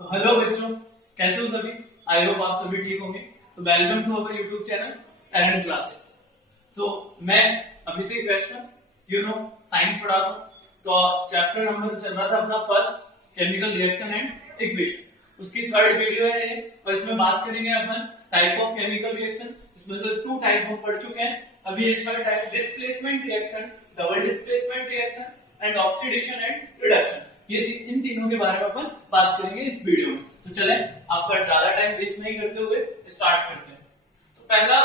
तो हेलो बच्चों, कैसे हो सभी। आई होप आप सभी ठीक होंगे। तो welcome to our YouTube channel talent classes. तो मैं अभिषेक वैष्णव साइंस पढ़ाता हूँ। तो चैप्टर नंबर चल रहा था अपना first, chemical reaction and equation. उसकी थर्ड वीडियो है ये, और इसमें बात करेंगे अपन टाइप ऑफ केमिकल रिएक्शन, जिसमें से टू टाइप हम पढ़ चुके हैं। अभी एक बार type displacement reaction, double displacement reaction and oxidation and reduction, ये इन तीनों के बारे में अपन बात करेंगे इस वीडियो में। तो चले आपका ज्यादा टाइम वेस्ट नहीं करते हुए स्टार्ट करते हैं। तो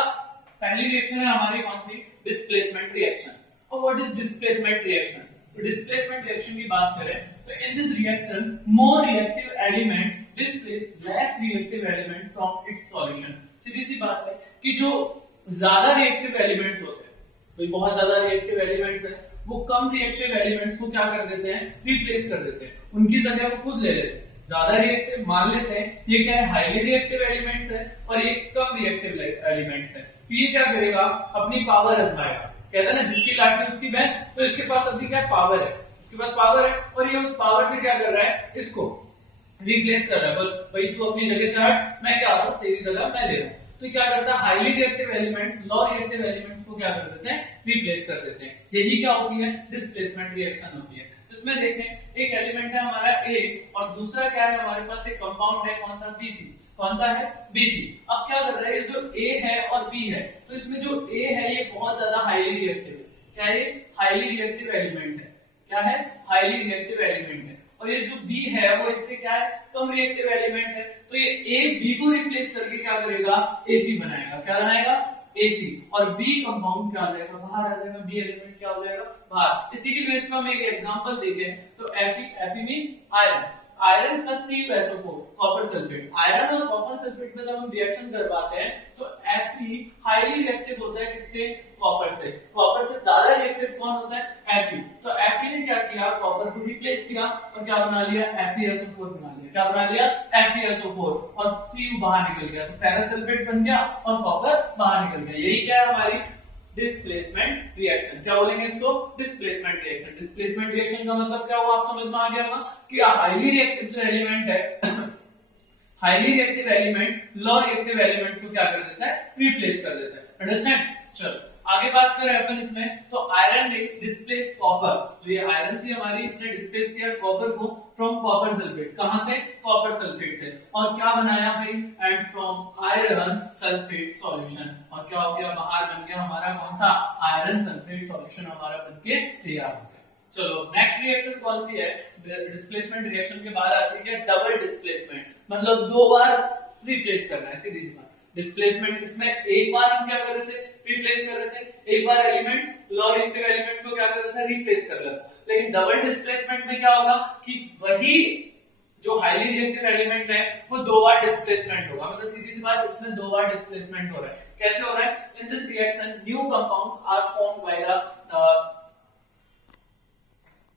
पहली रिएक्शन है हमारी कौन सी, डिस्प्लेसमेंट रिएक्शन। और व्हाट इज डिस्प्लेसमेंट रिएक्शन? तो डिस्प्लेसमेंट रिएक्शन की बात करें तो in this reaction more reactive element displace less reactive element from its solution. सीधी सी बात है कि जो ज्यादा रिएक्टिव एलिमेंट्स होते हैं, तो बहुत ज्यादा रिएक्टिव एलिमेंट्स है, वो कम रिएक्टिव एलिमेंट्स को क्या कर देते हैं, रिप्लेस कर देते हैं, उनकी जगह वो खुद ले लेते हैं। ज्यादा रिएक्टिव मान लेते हैं ये क्या है, हाईली रिएक्टिव एलिमेंट्स है, और ये कम रिएक्टिव एलिमेंट्स है। तो ये क्या करेगा, अपनी पावर आजमाएगा। कहता है ना जिसकी लाठी उसकी भैंस, तो इसके पास अभी क्या पावर है, इसके पास पावर है, और ये उस पावर से क्या कर रहा है, इसको रिप्लेस कर रहा है। भाई तू अपनी जगह से हट, मैं क्या आ रहा हूं, तेरी जगह मैं ले रहा हूं। तो क्या करता है, highly reactive elements low reactive elements को क्या कर देते हैं, रिप्लेस कर देते हैं। यही क्या होती है, डिस्प्लेसमेंट रिएक्शन होती है। इसमें देखें एक एलिमेंट है हमारा ए, और दूसरा क्या है हमारे पास एक कंपाउंड है, कौन सा, बीसी। कौन सा है, बीसी। अब क्या कर रहा है, ये जो ए है और बी है, तो इसमें जो ए है ये बहुत ज्यादा हाईली रिएक्टिव है। क्या ये हाईली रिएक्टिव एलिमेंट है, क्या है, हाईली रिएक्टिव एलिमेंट है। और ये जो बी है वो इससे क्या है, कम रिएक्टिव एलिमेंट है। तो ये ए बी को रिप्लेस करके क्या करेगा, एसी बनाएगा। क्या बनाएगा, एसी। और बी कंपाउंड क्या आ जाएगा, बाहर आ जाएगा, बी एलिमेंट क्या हो जाएगा, बाहर। इसी की बेस पे हम एक एग्जांपल देखें तो Fe means iron, iron plus CuSO4 copper sulphate. Iron और कॉपर सल्फेट में जब हम रिएक्शन करवाते हैं तो Fe हाईली रिएक्टिव होता है, किससे, कॉपर से। कॉपर से ज्यादा रिएक्टिव कौन होता है, Fe। तो Fe ने क्या किया, कॉपर को रिप्लेस किया और क्या बना लिया, FeSO4 बना लिया। क्या बना लिया, FeSO4, और Cu बाहर निकल गया, तो फेरस सल्फेट बन गया और कॉपर बाहर निकल गया। यही क्या है हमारी डिस्प्लेसमेंट रिएक्शन। क्या बोलेंगे इसको, डिस्प्लेसमेंट रिएक्शन। डिस्प्लेसमेंट रिएक्शन का मतलब क्या हुआ, आप समझ में आ गया होगा कि हाईली रिएक्टिव जो एलिमेंट है highly reactive element low reactive element को क्या कर देता है, रिप्लेस कर देता है। अंडरस्टैंड। चलो आगे बात करें अपन इसमें, तो आयरन ने डिस्प्लेस कॉपर, जो ये आयरन थी हमारी, इसने डिस्प्लेस किया कॉपर को फ्रॉम कॉपर सल्फेट। कहां से, कॉपर सल्फेट से। और क्या बनाया भाई, and from iron sulphate solution. और क्या हो गया, बाहर बन गया हमारा कौन सा, आयरन सल्फेट सॉल्यूशन हमारा बनके तैयार हो गया। चलो नेक्स्ट रिएक्शन कौन सी है, डिस्प्लेसमेंट रिएक्शन के बाद आती है डबल डिस्प्लेसमेंट, मतलब दो बार रिप्लेस करना है, सीधी सी बात। डिस्प्लेसमेंट इसमें एक बार हम क्या कर रहे थे, रिप्लेस कर रहे थे, एक बार एलिमेंट लो रिएक्टिव एलिमेंट को क्या कर रहा था, रिप्लेस कर रहा था। लेकिन डबल डिस्प्लेसमेंट में क्या होगा कि वही जो हाईली रिएक्टिव एलिमेंट है वो दो बार डिस्प्लेसमेंट होगा। मतलब सीधी सी बात, इसमें दो बार डिस्प्लेसमेंट हो रहा है। कैसे हो रहा है, in this reaction new compounds are formed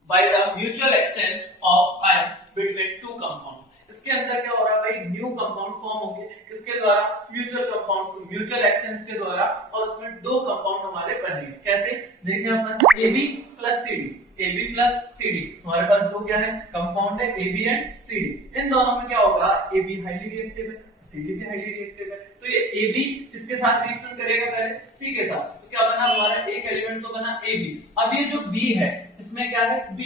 by the mutual exchange of ion between two compounds। इसके अंदर क्या हो रहा है भाई, न्यू कंपाउंड फॉर्म होंगे, किसके द्वारा, म्यूचुअल कंपाउंड, म्यूचुअल एक्सचेंज के द्वारा, और उसमें दो कंपाउंड हमारे बनेंगे। कैसे, देखिए अपन AB plus CD, AB plus CD, हमारे पास दो क्या है, कंपाउंड है AB एंड CD। इन दोनों में क्या होगा, AB हाईली रिएक्टिव है, CD भी हाईली रिएक्टिव है। तो ये AB किसके साथ रिएक्शन करेगा, पहले C के साथ। तो क्या बना हमारा, एक एलिमेंट तो बना AB। अब ये जो B है इसमें क्या है, B,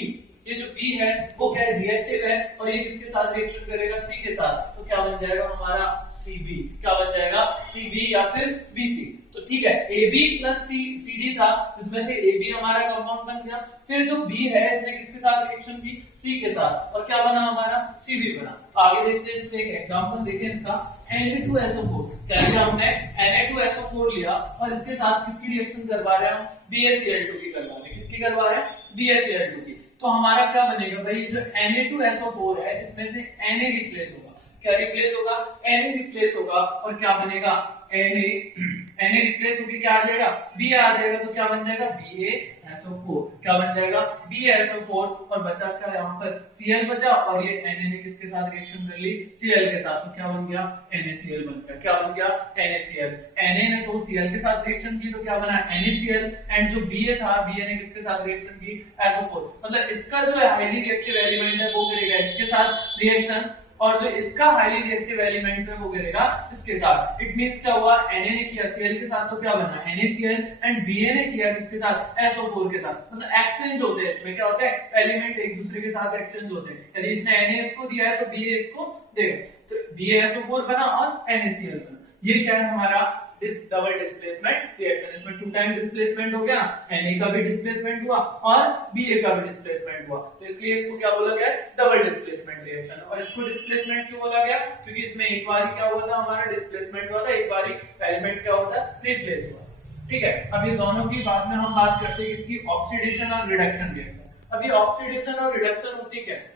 ये जो B है वो क्या है, रिएक्टिव है, और ये किसके साथ रिएक्शन करेगा, C के साथ। तो क्या बन जाएगा हमारा CB। क्या बन जाएगा, CB या फिर BC। तो ठीक है, AB प्लस CD था, जिसमें से AB हमारा कंपाउंड बन गया। फिर जो B है इसने किसके साथ रिएक्शन की, C के साथ, और क्या बना हमारा, CB बना। तो आगे देखते हैं इसमें एक एग्जांपल देखें इसका, Na2SO4। कैसे हमने Na2SO4 लिया और इसके साथ किसकी रिएक्शन करवा रहे हैं, BaCl2 की करवा रहे हैं। किसकी करवा रहे हैं, BaCl2 की। तो हमारा क्या बनेगा भाई, जो Na2SO4 है इसमें से Na रिप्लेस होगा। क्या रिप्लेस होगा, Na रिप्लेस होगा, और क्या बनेगा, Na रिप्लेस होकर क्या आ जाएगा, Ba आ जाएगा। तो क्या बन जाएगा, BaSO4। क्या बन जाएगा, BaSO4, और बचा क्या यहाँ पर, Cl बचा, और ये Na ने किसके साथ रिएक्शन कर ली, Cl के साथ। तो क्या बन गया, NaCl बन गया। क्या बन गया, NaCl। Na ने तो Cl के साथ रिएक्शन की, तो क्या बना, NaCl। एंड जो Ba था, Ba ने किसके साथ रिएक्शन की, SO4। मतलब इसका जो हाईली रिएक्टिव एलिमेंट है वो करेगा इसके साथ रिएक्शन, और जो इसका हाईली रिएक्टिव एलिमेंट है वो गिरेगा इसके साथ। इट मींस क्या हुआ, Na ने किया Cl के साथ तो क्या बना NaCl एंड Ba ने किया किसके साथ SO4 के साथ। मतलब एक्सचेंज होते हैं, इसमें क्या होता है एलिमेंट एक दूसरे के साथ एक्सचेंज होते हैं। यदि इसने Na इसको दिया है तो Ba इसको देगा, तो BaSO4 बना और NaCl बना। ये क्या है हमारा डबल डिस्प्लेसमेंट रिएक्शन। इसमें 2 टाइम डिस्प्लेसमेंट हो गया, Na का भी डिस्प्लेसमेंट हुआ और Ba का भी डिस्प्लेसमेंट हुआ, तो इसलिए इसको क्या बोला गया डबल डिस्प्लेसमेंट रिएक्शन। और इसको डिस्प्लेसमेंट क्यों बोला गया, क्योंकि इसमें एक बार क्या हुआ था हमारा डिस्प्लेसमेंट हुआ था, एक बार एलिमेंट क्या हुआ था रिप्लेस हुआ। ठीक है, अब ये दोनों की बाद में हम बात करते हैं इसकी ऑक्सीडेशन और रिडक्शन रिएक्शन। अब ये ऑक्सीडेशन और रिडक्शन होती क्या है,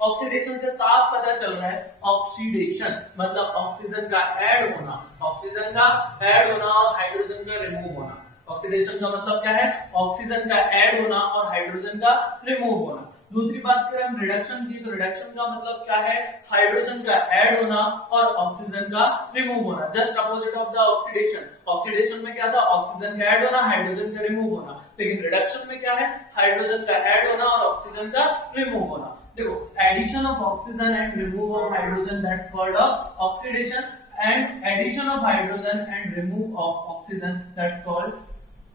ऑक्सीडेशन से साफ पता चल रहा है, ऑक्सीडेशन मतलब ऑक्सीजन का ऐड होना, ऑक्सीजन का ऐड होना और हाइड्रोजन का रिमूव होना। ऑक्सीडेशन का मतलब क्या है, ऑक्सीजन का ऐड होना और हाइड्रोजन का रिमूव होना। दूसरी बात करें हम रिडक्शन की, तो रिडक्शन का मतलब क्या है, हाइड्रोजन का ऐड होना और ऑक्सीजन का रिमूव होना। Just opposite of the oxidation. Oxidation में क्या था, ऑक्सीजन का ऐड होना, हाइड्रोजन का रिमूव होना। लेकिन रिडक्शन में क्या है, हाइड्रोजन का ऐड होना और ऑक्सीजन का रिमूव होना। देखो, addition of oxygen and remove of hydrogen, that's called oxidation, and addition of hydrogen and remove of oxygen, that's called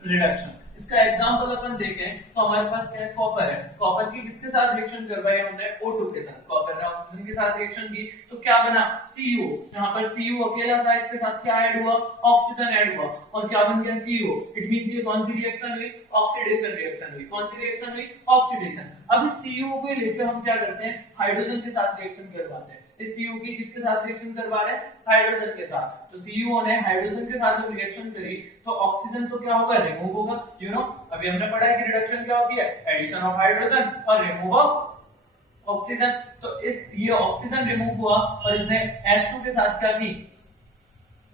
reduction. इसका एग्जांपल अपन देखें तो हमारे पास क्या है, कॉपर है। कॉपर की किसके साथ रिएक्शन करवाई हमने, O2 के साथ। कॉपर ने ऑक्सीजन के साथ रिएक्शन की तो क्या बना Cu। यहाँ पर Cu अकेला था, इसके साथ क्या ऐड हुआ, ऑक्सीजन ऐड हुआ और क्या बन गया CO। इट मींस ये कौन सी रिएक्शन हुई, ऑक्सीडेशन रिएक्शन हुई। कौन सी रिएक्शन हुई, ऑक्सीडेशन। अब इस CO को लेकर हम क्या करते हैं, हाइड्रोजन के साथ रिएक्शन करवाते हैं। इस CO की किसके साथ रिएक्शन करवा रहे हैं, हाइड्रोजन के साथ। तो CO ने हाइड्रोजन के साथ जब रिएक्शन करी तो ऑक्सीजन तो क्या होगा, रिमूव होगा। यू नो अभी हमने पढ़ा है कि रिडक्शन क्या होती है, एडिशन ऑफ हाइड्रोजन और रिमूव ऑफ ऑक्सीजन। तो ये ऑक्सीजन रिमूव हुआ और इसने H2 के साथ क्या की,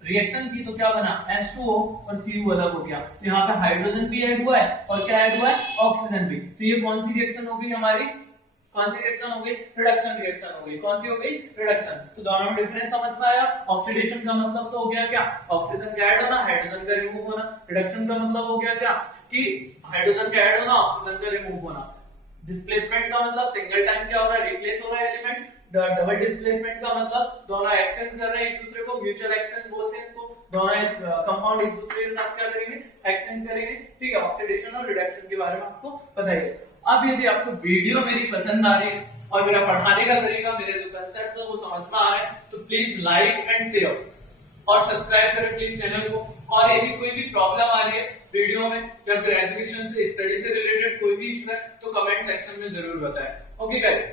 रिएक्शन की, तो क्या बना H2O और Cu अलग हो गया। तो यहाँ पे हाइड्रोजन भी ऐड हुआ है और क्या ऐड हुआ है, ऑक्सीजन भी। तो ये कौन सी रिएक्शन हो गई हमारी, कौन सी रिएक्शन हो गई, रिडक्शन रिएक्शन हो गई। कौन सी हो गई, रिडक्शन। तो दोनों में डिफरेंस समझ में आया। ऑक्सीडेशन का मतलब तो हो गया क्या, ऑक्सीजन का ऐड होना, हाइड्रोजन का रिमूव होना। रिडक्शन का मतलब हो गया क्या, कि हाइड्रोजन का ऐड होना, ऑक्सीजन का रिमूव होना। डिस्प्लेसमेंट का मतलब सिंगल टाइम क्या हो रहा है, रिप्लेस हो रहा है एलिमेंट। डबल डिस्प्लेसमेंट का मतलब दोनों एक्सचेंज कर रहे हैं एक दूसरे को, म्यूचुअल एक्सचेंज बोलते हैं इसको। दोनों कंपाउंड एक दूसरे के साथ क्या करेंगे, एक्सचेंज करेंगे। ठीक है, ऑक्सीडेशन और रिडक्शन के बारे में आपको पता ही है। अब यदि आपको वीडियो मेरी पसंद आ रही है और मेरा पढ़ाने का तरीका, मेरे जो कंसेप्ट है वो समझ में आ रहे हैं, तो प्लीज लाइक एंड शेयर और सब्सक्राइब करें प्लीज चैनल को। और यदि कोई भी प्रॉब्लम आ रही है वीडियो में या फिर एजुकेशन से, स्टडी से रिलेटेड कोई भी इशू है तो कमेंट सेक्शन में जरूर बताएं। Okay guys.